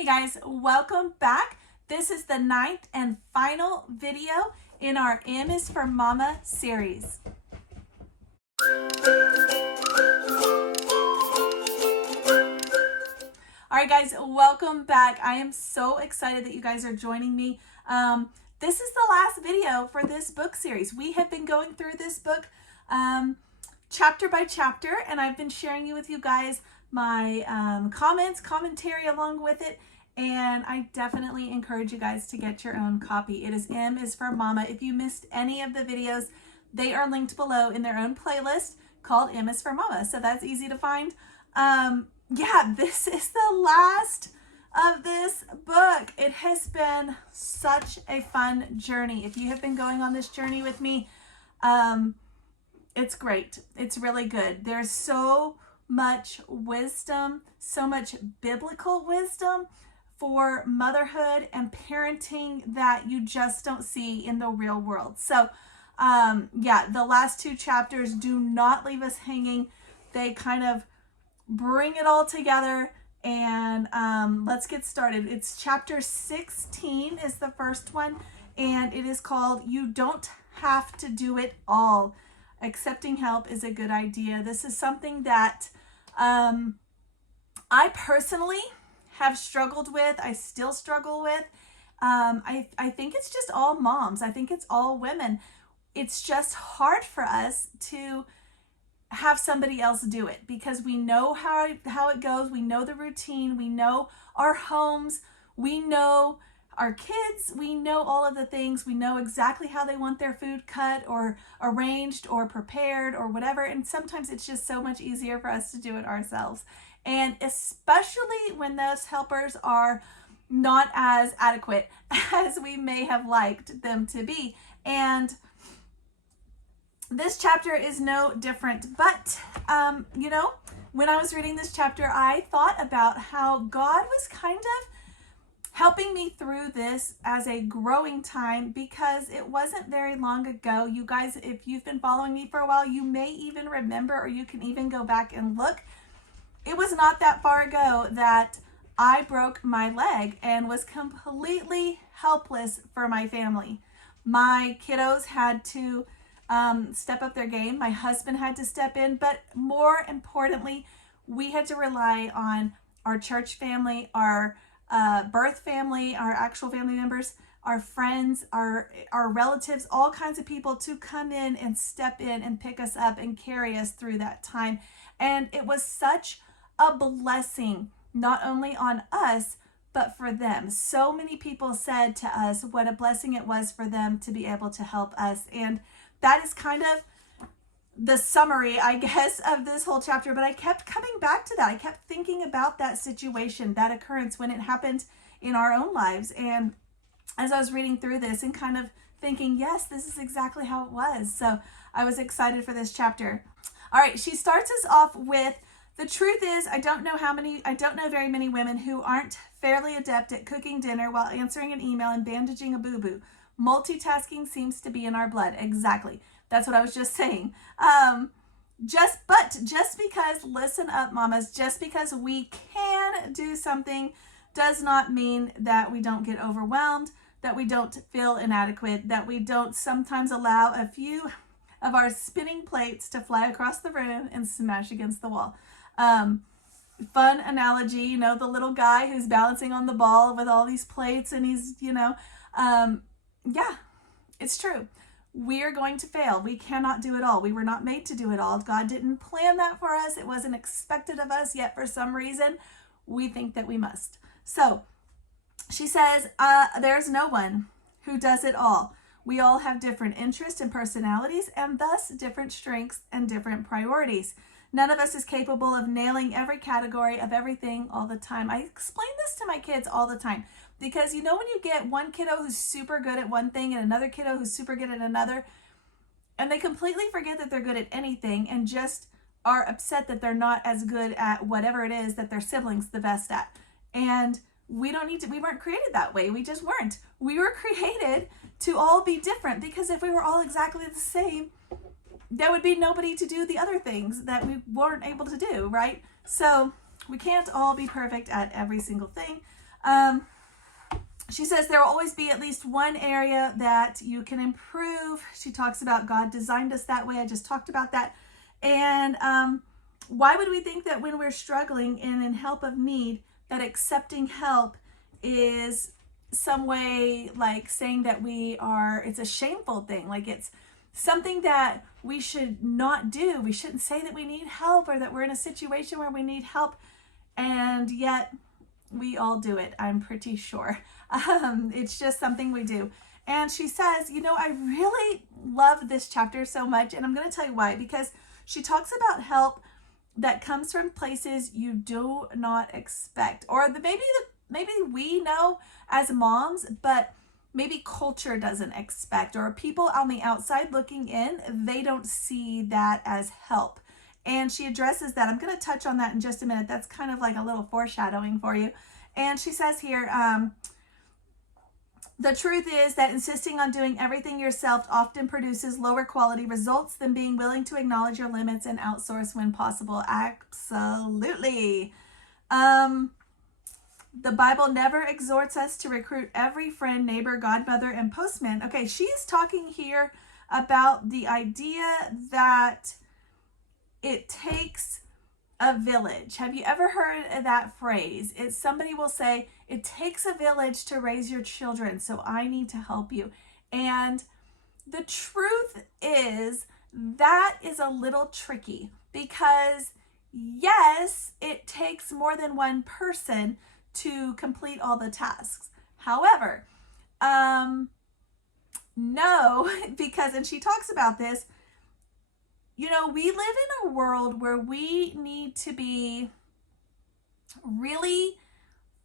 Hey guys, welcome back. This is the 9th and final video in our M is for Mama series. All right guys, welcome back. I am so excited that you guys are joining me. This is the last video for this book series. We have been going through this book chapter by chapter, and I've been sharing with you guys my commentary along with it, and I definitely encourage you guys to get your own copy. It is M is for Mama. If you missed any of the videos, they are linked below in their own playlist called M is for Mama, so that's easy to find. Yeah, this is the last of this book. It has been such a fun journey. If you have been going on this journey with me, it's great. It's really good. There's so much wisdom, so much biblical wisdom for motherhood and parenting that you just don't see in the real world. So yeah, the last two chapters do not leave us hanging. They kind of bring it all together, and let's get started. It's chapter 16 is the first one, and it is called You Don't Have to Do It All. Accepting help is a good idea. This is something that I personally have struggled with. I still struggle with. I think it's just all moms. I think it's all women. It's just hard for us to have somebody else do it because we know how it goes. We know the routine. We know our homes. We know our kids. We know all of the things. We know exactly how they want their food cut or arranged or prepared or whatever. And sometimes it's just so much easier for us to do it ourselves. And especially when those helpers are not as adequate as we may have liked them to be. And this chapter is no different. But, you know, when I was reading this chapter, I thought about how God was kind of helping me through this as a growing time, because it wasn't very long ago. You guys, if you've been following me for a while, you may even remember, or you can even go back and look. It was not that far ago that I broke my leg and was completely helpless for my family. My kiddos had to step up their game. My husband had to step in, but more importantly, we had to rely on our church family, our birth family, our actual family members, our friends, our relatives, all kinds of people to come in and step in and pick us up and carry us through that time. And it was such a blessing, not only on us, but for them. So many people said to us what a blessing it was for them to be able to help us. And that is kind of the summary, I guess, of this whole chapter. But I kept coming back to that. I kept thinking about that situation, that occurrence when it happened in our own lives. And as I was reading through this and kind of thinking, yes, this is exactly how it was. So I was excited for this chapter. All right, she starts us off with, the truth is, I don't know very many women who aren't fairly adept at cooking dinner while answering an email and bandaging a boo-boo. Multitasking seems to be in our blood. Exactly. That's what I was just saying. Just because, listen up, mamas, just because we can do something does not mean that we don't get overwhelmed, that we don't feel inadequate, that we don't sometimes allow a few of our spinning plates to fly across the room and smash against the wall. Fun analogy, you know, the little guy who's balancing on the ball with all these plates, and he's, you know, yeah, it's true. We are going to fail. We cannot do it all. We were not made to do it all. God didn't plan that for us. It wasn't expected of us, yet for some reason, we think that we must. So she says, there's no one who does it all. We all have different interests and personalities, and thus different strengths and different priorities. None of us is capable of nailing every category of everything all the time. I explain this to my kids all the time, because you know when you get one kiddo who's super good at one thing and another kiddo who's super good at another, and they completely forget that they're good at anything and just are upset that they're not as good at whatever it is that their siblings the best at. And we weren't created that way. We just weren't. We were created to all be different, because if we were all exactly the same, there would be nobody to do the other things that we weren't able to do, right? So we can't all be perfect at every single thing. She says there will always be at least one area that you can improve. She talks about God designed us that way. I just talked about that. And why would we think that when we're struggling and in help of need, that accepting help is some way like saying that it's a shameful thing, like it's something that we should not do. We shouldn't say that we need help or that we're in a situation where we need help, and yet we all do it, I'm pretty sure. It's just something we do. And she says, I really love this chapter so much, and I'm going to tell you why. Because she talks about help that comes from places you do not expect, or maybe we know as moms, but maybe culture doesn't expect, or people on the outside looking in, they don't see that as help. And she addresses that. I'm going to touch on that in just a minute. That's kind of like a little foreshadowing for you. And she says here, the truth is that insisting on doing everything yourself often produces lower quality results than being willing to acknowledge your limits and outsource when possible. Absolutely. The Bible never exhorts us to recruit every friend, neighbor, godmother, and postman. Okay, she's talking here about the idea that it takes a village. Have you ever heard that phrase? Somebody will say, it takes a village to raise your children, so I need to help you. And the truth is that is a little tricky, because yes, it takes more than one person to complete all the tasks. However, no, because, and she talks about this, we live in a world where we need to be really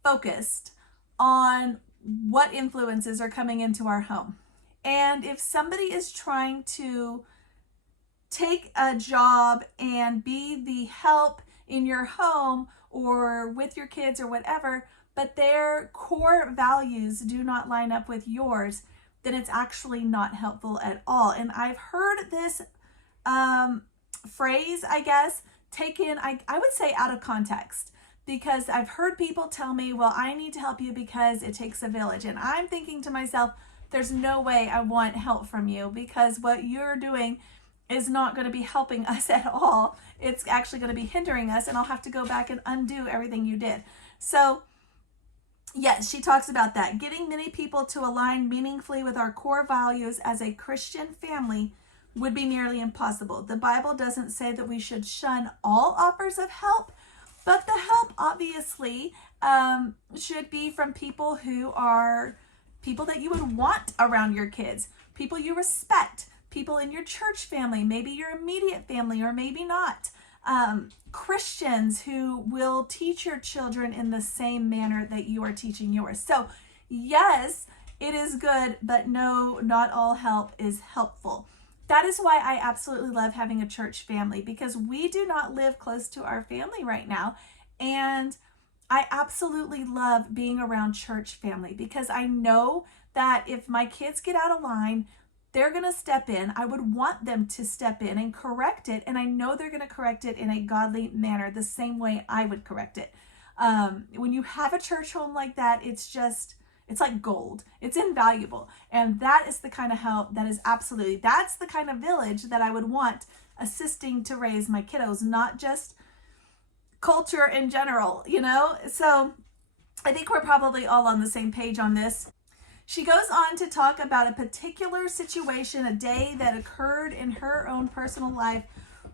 focused on what influences are coming into our home. And if somebody is trying to take a job and be the help in your home or with your kids or whatever, but their core values do not line up with yours, then it's actually not helpful at all. And I've heard this phrase, I guess, taken, I would say, out of context, because I've heard people tell me, well, I need to help you because it takes a village. And I'm thinking to myself, there's no way I want help from you, because what you're doing is not going to be helping us at all. It's actually going to be hindering us, and I'll have to go back and undo everything you did. So yes, she talks about that. Getting many people to align meaningfully with our core values as a Christian family would be nearly impossible. The Bible doesn't say that we should shun all offers of help, but the help obviously should be from people who are people that you would want around your kids, people you respect, people in your church family, maybe your immediate family or maybe not. Christians who will teach your children in the same manner that you are teaching yours. So yes, it is good, but no, not all help is helpful. That is why I absolutely love having a church family, because we do not live close to our family right now. And I absolutely love being around church family, because I know that if my kids get out of line, they're going to step in. I would want them to step in and correct it. And I know they're going to correct it in a godly manner, the same way I would correct it. When you have a church home like that, it's like gold. It's invaluable. And that is the kind of help that's the kind of village that I would want assisting to raise my kiddos, not just culture in general, So I think we're probably all on the same page on this. She goes on to talk about a particular situation, a day that occurred in her own personal life.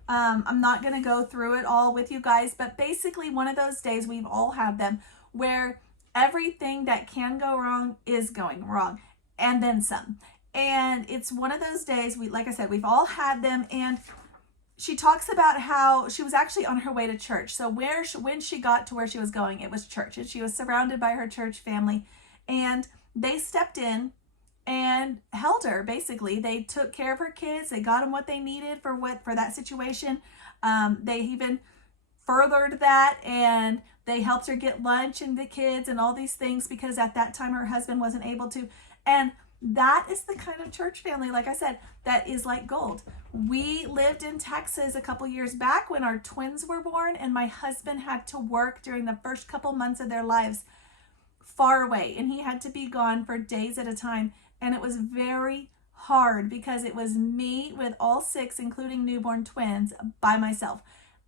I'm not going to go through it all with you guys, but basically one of those days, we've all had them, where everything that can go wrong is going wrong, and then some. And it's one of those days, like I said, we've all had them. And she talks about how she was actually on her way to church. So when she got to where she was going, it was church, and she was surrounded by her church family, and they stepped in and held her. Basically, they took care of her kids. They got them what they needed for that situation. They even furthered that, and they helped her get lunch and the kids and all these things, because at that time her husband wasn't able to. And that is the kind of church family, like I said, that is like gold. We lived in Texas a couple years back when our twins were born, and my husband had to work during the first couple months of their lives far away, and he had to be gone for days at a time. And it was very hard because it was me with all 6, including newborn twins, by myself.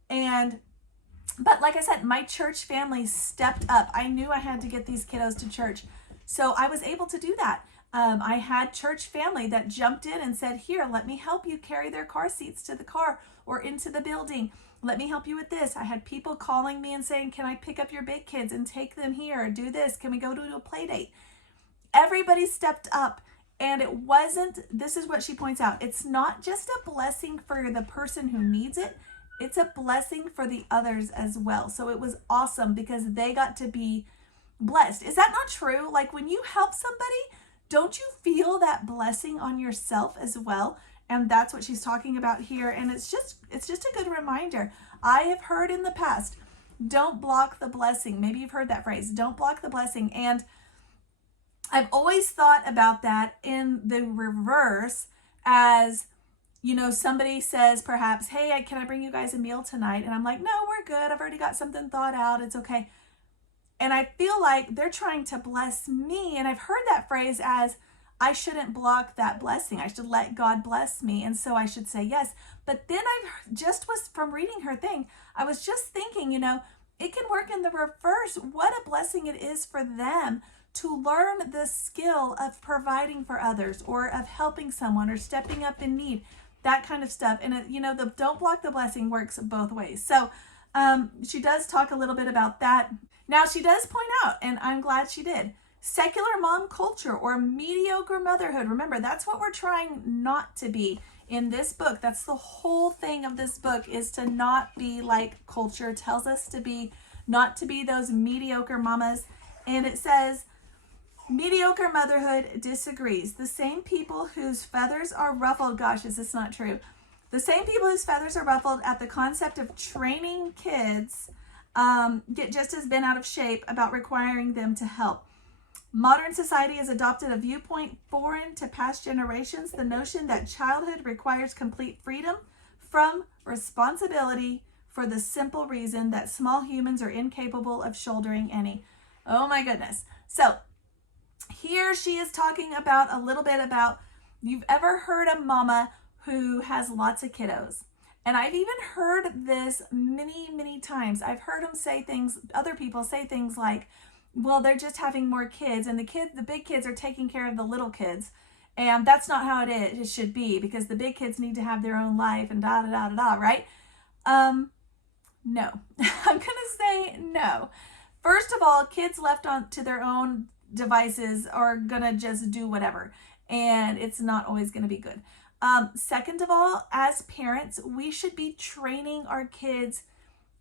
But like I said, my church family stepped up. I knew I had to get these kiddos to church, so I was able to do that. I had church family that jumped in and said, here, let me help you carry their car seats to the car or into the building. Let me help you with this. I had people calling me and saying, can I pick up your big kids and take them here? Do this. Can we go to a play date? Everybody stepped up. And it wasn't, this is what she points out, it's not just a blessing for the person who needs it, it's a blessing for the others as well. So it was awesome because they got to be blessed. Is that not true? Like when you help somebody, don't you feel that blessing on yourself as well? And that's what she's talking about here. And it's just a good reminder. I have heard in the past, don't block the blessing. Maybe you've heard that phrase, don't block the blessing. And I've always thought about that in the reverse as, you know, somebody says perhaps, hey, can I bring you guys a meal tonight? And I'm like, no, we're good. I've already got something thought out. It's okay. And I feel like they're trying to bless me. And I've heard that phrase as, I shouldn't block that blessing. I should let God bless me. And so I should say yes. But then I just was, from reading her thing, I was just thinking, you know, it can work in the reverse. What a blessing it is for them to learn the skill of providing for others or of helping someone or stepping up in need, that kind of stuff. And, you know, the don't block the blessing works both ways. So she does talk a little bit about that. Now, she does point out, and I'm glad she did, secular mom culture or mediocre motherhood. Remember, that's what we're trying not to be in this book. That's the whole thing of this book, is to not be like culture tells us to be, not to be those mediocre mamas. And it says, mediocre motherhood disagrees. The same people whose feathers are ruffled, gosh, is this not true? The same people whose feathers are ruffled at the concept of training kids get just as bent out of shape about requiring them to help. Modern society has adopted a viewpoint foreign to past generations, the notion that childhood requires complete freedom from responsibility for the simple reason that small humans are incapable of shouldering any. Oh my goodness. So here she is talking about a little bit about, you've ever heard a mama who has lots of kiddos. And I've even heard this many, many times. I've heard them say things, other people say things like, well, they're just having more kids and the big kids are taking care of the little kids. And that's not how it should be, because the big kids need to have their own life and da, da, da, da, da, right? No, I'm going to say no. First of all, kids left on to their own devices are going to just do whatever. And it's not always going to be good. Second of all, as parents, we should be training our kids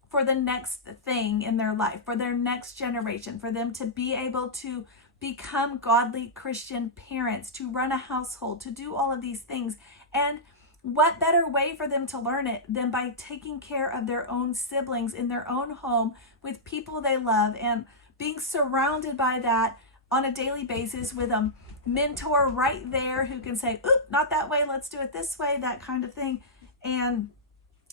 for the next thing in their life, for their next generation, for them to be able to become godly Christian parents, to run a household, to do all of these things. And what better way for them to learn it than by taking care of their own siblings in their own home with people they love and being surrounded by that on a daily basis with a mentor right there who can say, oop, not that way, let's do it this way, that kind of thing. And,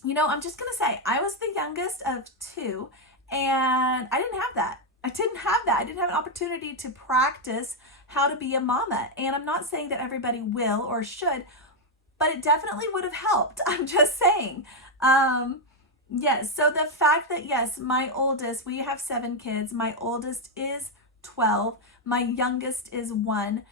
you know, I'm just going to say, I was the youngest of 2, and I didn't have that. I didn't have an opportunity to practice how to be a mama. And I'm not saying that everybody will or should, but it definitely would have helped. I'm just saying. Yes, so the fact that, yes, my oldest, we have 7 kids. My oldest is 12. My youngest is 1.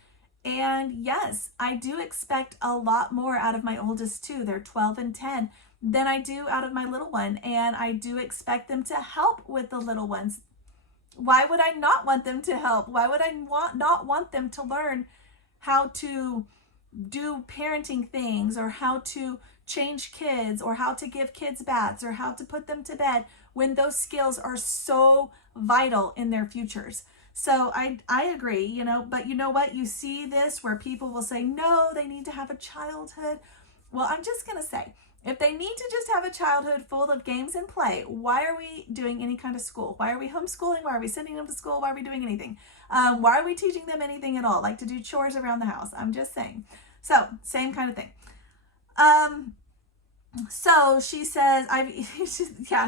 And yes, I do expect a lot more out of my oldest too. They're 12 and 10 than I do out of my little one. And I do expect them to help with the little ones. Why would I not want them to help? Why would I not want them to learn how to do parenting things, or how to change kids, or how to give kids baths, or how to put them to bed, when those skills are so vital in their futures? So I agree, you know, but you know what? You see this where people will say, no, they need to have a childhood. Well, I'm just going to say, if they need to just have a childhood full of games and play, why are we doing any kind of school? Why are we homeschooling? Why are we sending them to school? Why are we doing anything? Why are we teaching them anything at all? Like to do chores around the house? I'm just saying. So same kind of thing. So she says,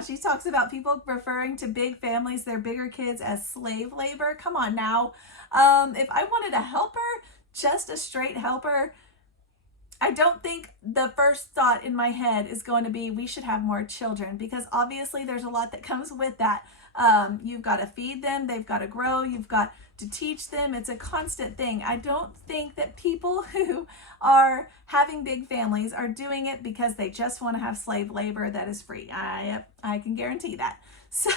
she talks about people referring to big families, their bigger kids, as slave labor. Come on now. If I wanted a helper, just a straight helper, I don't think the first thought in my head is going to be we should have more children, because obviously there's a lot that comes with that. You've got to feed them, they've got to grow, you've got to teach them. It's a constant thing. I don't think that people who are having big families are doing it because they just want to have slave labor that is free. I can guarantee that. So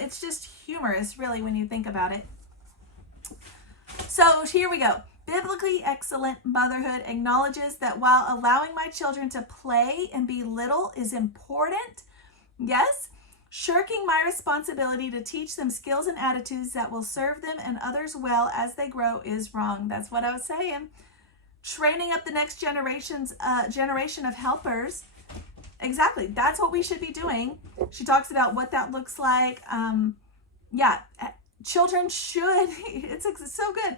it's just humorous, really, when you think about it. So here we go. Biblically excellent motherhood acknowledges that while allowing my children to play and be little is important, yes, shirking my responsibility to teach them skills and attitudes that will serve them and others well as they grow is wrong. That's what I was saying. Training up the next generation of helpers. Exactly. That's what we should be doing. She talks about what that looks like. Children should, it's so good.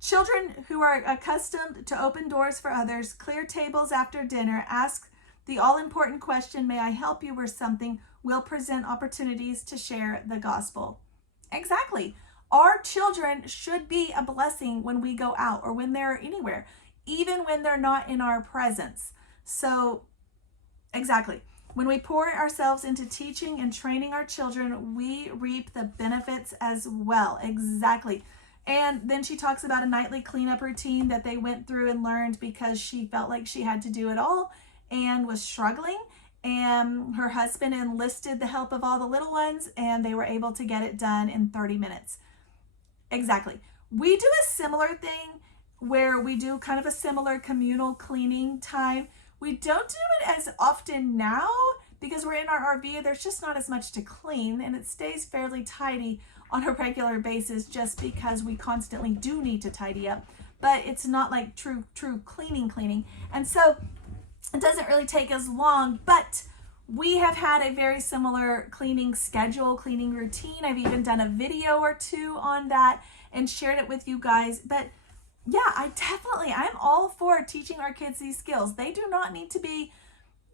Children who are accustomed to open doors for others, clear tables after dinner, ask the all-important question, may I help you with something, will present opportunities to share the gospel. Exactly. Our children should be a blessing when we go out or when they're anywhere, even when they're not in our presence. So, exactly. When we pour ourselves into teaching and training our children, we reap the benefits as well. Exactly. And then she talks about a nightly cleanup routine that they went through and learned because she felt like she had to do it all and was struggling. And her husband enlisted the help of all the little ones, and they were able to get it done in 30 minutes. Exactly. We do a similar thing where we do kind of a similar communal cleaning time. We don't do it as often now because we're in our RV. There's just not as much to clean, and it stays fairly tidy on a regular basis just because we constantly do need to tidy up. But it's not like true cleaning. And so it doesn't really take as long, but we have had a very similar cleaning schedule, cleaning routine. I've even done a video or two on that and shared it with you guys. But yeah, I'm all for teaching our kids these skills. They do not need to be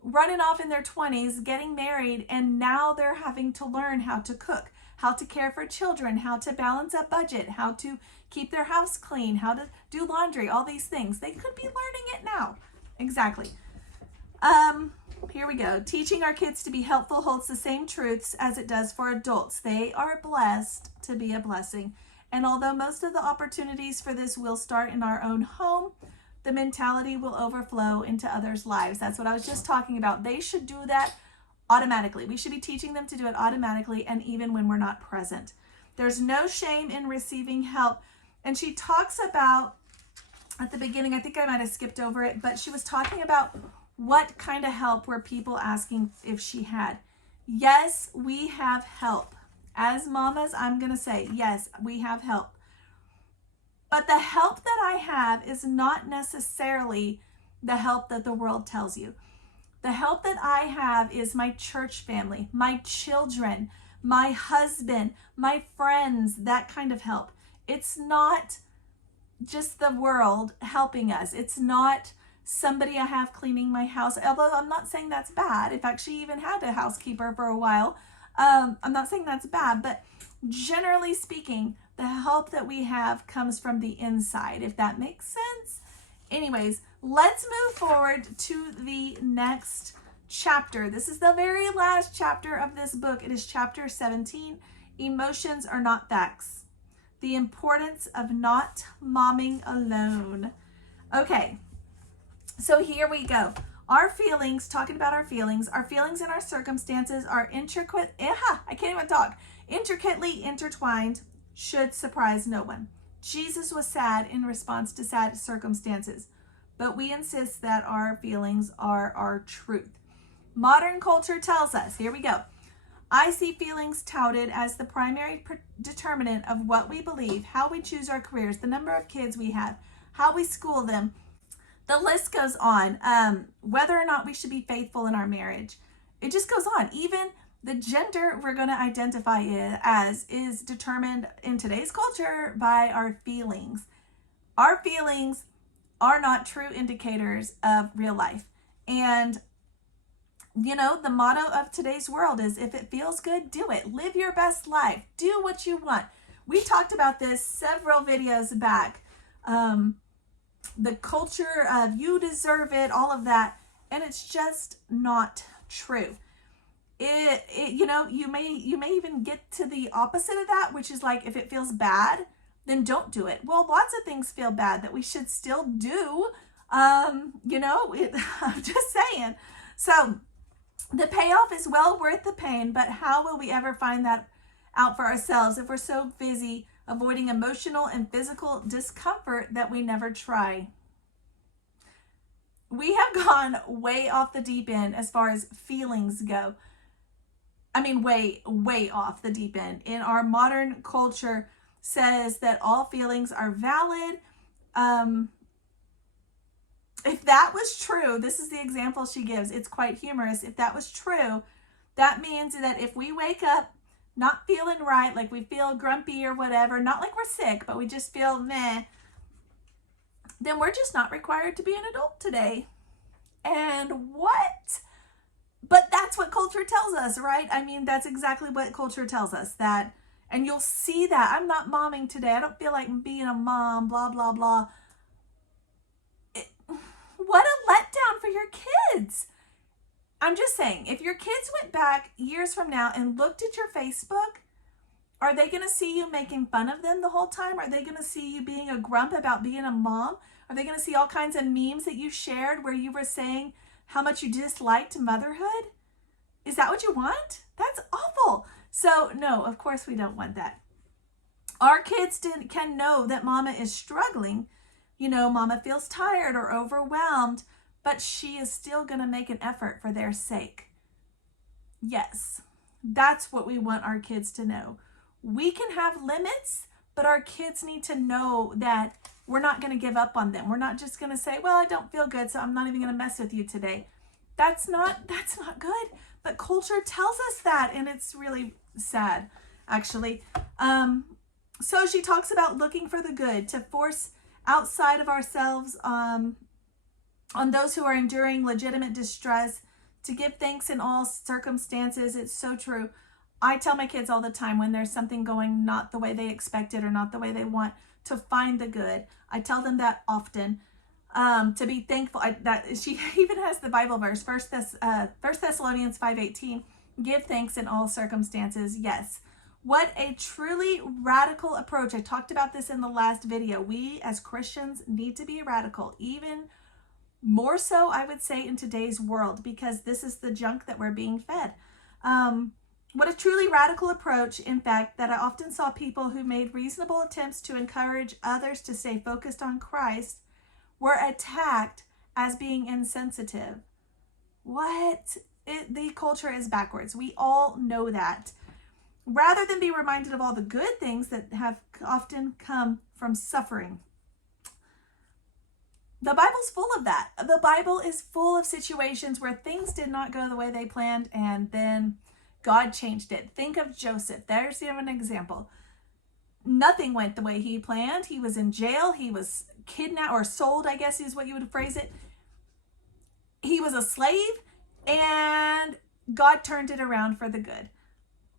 running off in their 20s, getting married, and now they're having to learn how to cook, how to care for children, how to balance a budget, how to keep their house clean, how to do laundry, all these things. They could be learning it now. Exactly. Here we go. Teaching our kids to be helpful holds the same truths as it does for adults. They are blessed to be a blessing. And although most of the opportunities for this will start in our own home, the mentality will overflow into others' lives. That's what I was just talking about. They should do that automatically. We should be teaching them to do it automatically, and even when we're not present. There's no shame in receiving help. And she talks about, at the beginning, I think I might have skipped over it, but she was talking about what kind of help were people asking if she had. Yes, we have help. As mamas, I'm going to say, yes, we have help. But the help that I have is not necessarily the help that the world tells you. The help that I have is my church family, my children, my husband, my friends, that kind of help. It's not just the world helping us. It's not somebody I have cleaning my house, although I'm not saying that's bad. In fact, she even had a housekeeper for a while. I'm not saying that's bad, but generally speaking, the help that we have comes from the inside, if that makes sense. Anyways, let's move forward to the next chapter. This is the very last chapter of this book. It is chapter 17. Emotions are not facts. The importance of not momming alone. Okay, so here we go. Our feelings, talking about our feelings and our circumstances are intricately intertwined, should surprise no one. Jesus was sad in response to sad circumstances, but we insist that our feelings are our truth. Modern culture tells us, here we go, I see feelings touted as the primary determinant of what we believe, how we choose our careers, the number of kids we have, how we school them. The list goes on. Whether or not we should be faithful in our marriage. It just goes on. Even the gender we're going to identify as is determined in today's culture by our feelings. Our feelings are not true indicators of real life. And The motto of today's world is, if it feels good, do it. Live your best life. Do what you want. We talked about this several videos back. The culture of you deserve it, all of that. And it's just not true. You may even get to the opposite of that, which is like, if it feels bad, then don't do it. Well, lots of things feel bad that we should still do. I'm just saying. So the payoff is well worth the pain, but how will we ever find that out for ourselves if we're so busy avoiding emotional and physical discomfort that we never try? We have gone way off the deep end as far as feelings go. I mean, way, way off the deep end. In our modern culture says that all feelings are valid. If that was true, this is the example she gives. It's quite humorous. If that was true, that means that if we wake up not feeling right, like we feel grumpy or whatever, not like we're sick, but we just feel meh, then we're just not required to be an adult today. And what? But that's what culture tells us, right? I mean, that's exactly what culture tells us. That, and you'll see that. I'm not momming today. I don't feel like being a mom, blah, blah, blah. What a letdown for your kids. I'm just saying, if your kids went back years from now and looked at your Facebook, are they going to see you making fun of them the whole time? Are they going to see you being a grump about being a mom? Are they going to see all kinds of memes that you shared where you were saying how much you disliked motherhood? Is that what you want? That's awful. So no, of course we don't want that. Our kids can know that mama is struggling. Mama feels tired or overwhelmed, but she is still going to make an effort for their sake. Yes, that's what we want our kids to know. We can have limits, but our kids need to know that we're not going to give up on them. We're not just going to say, well, I don't feel good, so I'm not even going to mess with you today. That's not good. But culture tells us that, and it's really sad, actually. So she talks about looking for the good, to force outside of ourselves on those who are enduring legitimate distress, to give thanks in all circumstances. It's so true. I tell my kids all the time when there's something going not the way they expected or not the way they want, to find the good. I tell them that often, to be thankful. That she even has the Bible verse, 1 Thessalonians 5:18, give thanks in all circumstances. Yes. What a truly radical approach. I talked about this in the last video. We as Christians need to be radical, even more so, I would say, in today's world, because this is the junk that we're being fed. What a truly radical approach, in fact, that I often saw people who made reasonable attempts to encourage others to stay focused on Christ were attacked as being insensitive. What? The culture is backwards. We all know that. Rather than be reminded of all the good things that have often come from suffering. The Bible's full of that. The Bible is full of situations where things did not go the way they planned, and then God changed it. Think of Joseph. There's even an example. Nothing went the way he planned. He was in jail. He was kidnapped or sold, I guess is what you would phrase it. He was a slave, and God turned it around for the good.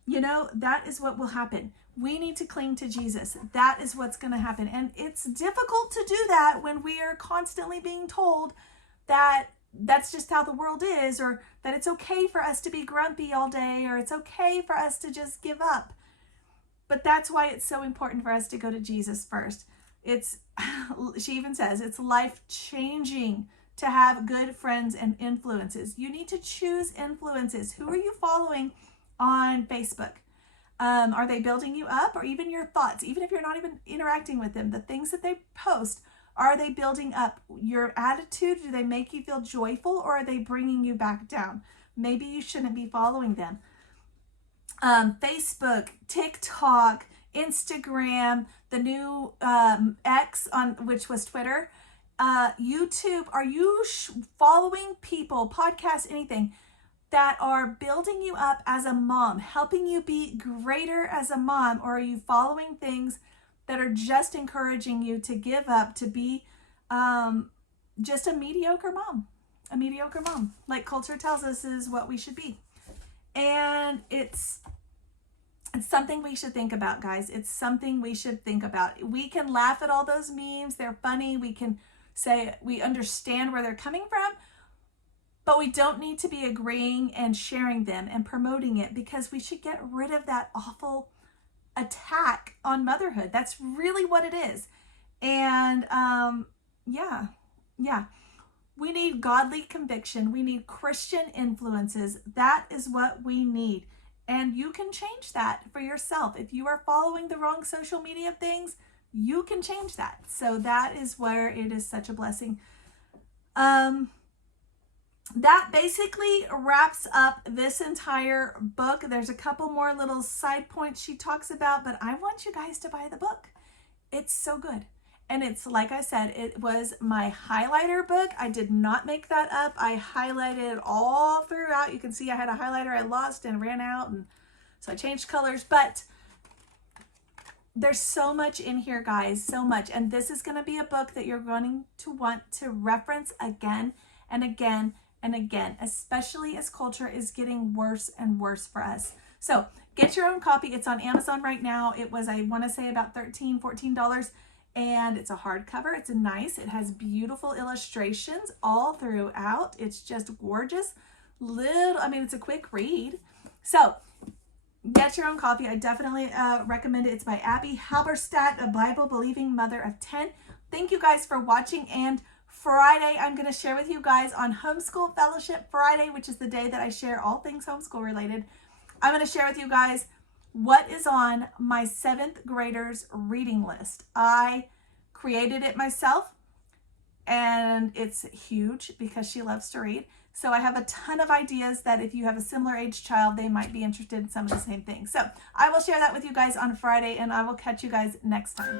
That is what will happen. We need to cling to Jesus. That is what's going to happen. And it's difficult to do that when we are constantly being told that that's just how the world is, or that it's okay for us to be grumpy all day, or it's okay for us to just give up. But that's why it's so important for us to go to Jesus first. She even says it's life-changing to have good friends and influences. You need to choose influences. Who are you following on Facebook? Are they building you up? Or even your thoughts, even if you're not even interacting with them, the things that they post, are they building up your attitude? Do they make you feel joyful, or are they bringing you back down? Maybe you shouldn't be following them. Facebook, TikTok, Instagram, the new X, which was Twitter, YouTube. Are you following people, podcasts, anything that are building you up as a mom, helping you be greater as a mom? Or are you following things that are just encouraging you to give up, to be just a mediocre mom? a mediocre mom, like culture tells us is what we should be. And it's something we should think about, guys. It's something we should think about. We can laugh at all those memes. They're funny. We can say we understand where they're coming from, but we don't need to be agreeing and sharing them and promoting it, because we should get rid of that awful attack on motherhood. That's really what it is. And yeah. We need godly conviction. We need Christian influences. That is what we need. And you can change that for yourself. If you are following the wrong social media things, you can change that. So that is where it is such a blessing. That basically wraps up this entire book. There's a couple more little side points she talks about, but I want you guys to buy the book. It's so good. And it's, like I said, it was my highlighter book. I did not make that up. I highlighted all throughout. You can see I had a highlighter I lost and ran out, and so I changed colors. But there's so much in here, guys, so much. And this is going to be a book that you're going to want to reference again and again and again, especially as culture is getting worse and worse for us. So get your own copy. It's on Amazon right now. It was, I want to say, about $13, $14. And it's a hardcover. It's nice. It has beautiful illustrations all throughout. It's just gorgeous. It's a quick read. So get your own copy. I definitely recommend it. It's by Abby Halberstadt, a Bible-believing mother of 10. Thank you guys for watching. And Friday, I'm going to share with you guys on Homeschool Fellowship Friday, which is the day that I share all things homeschool related. I'm going to share with you guys what is on my 7th graders reading list. I created it myself, and it's huge because she loves to read. So I have a ton of ideas that if you have a similar age child, they might be interested in some of the same things. So I will share that with you guys on Friday, and I will catch you guys next time.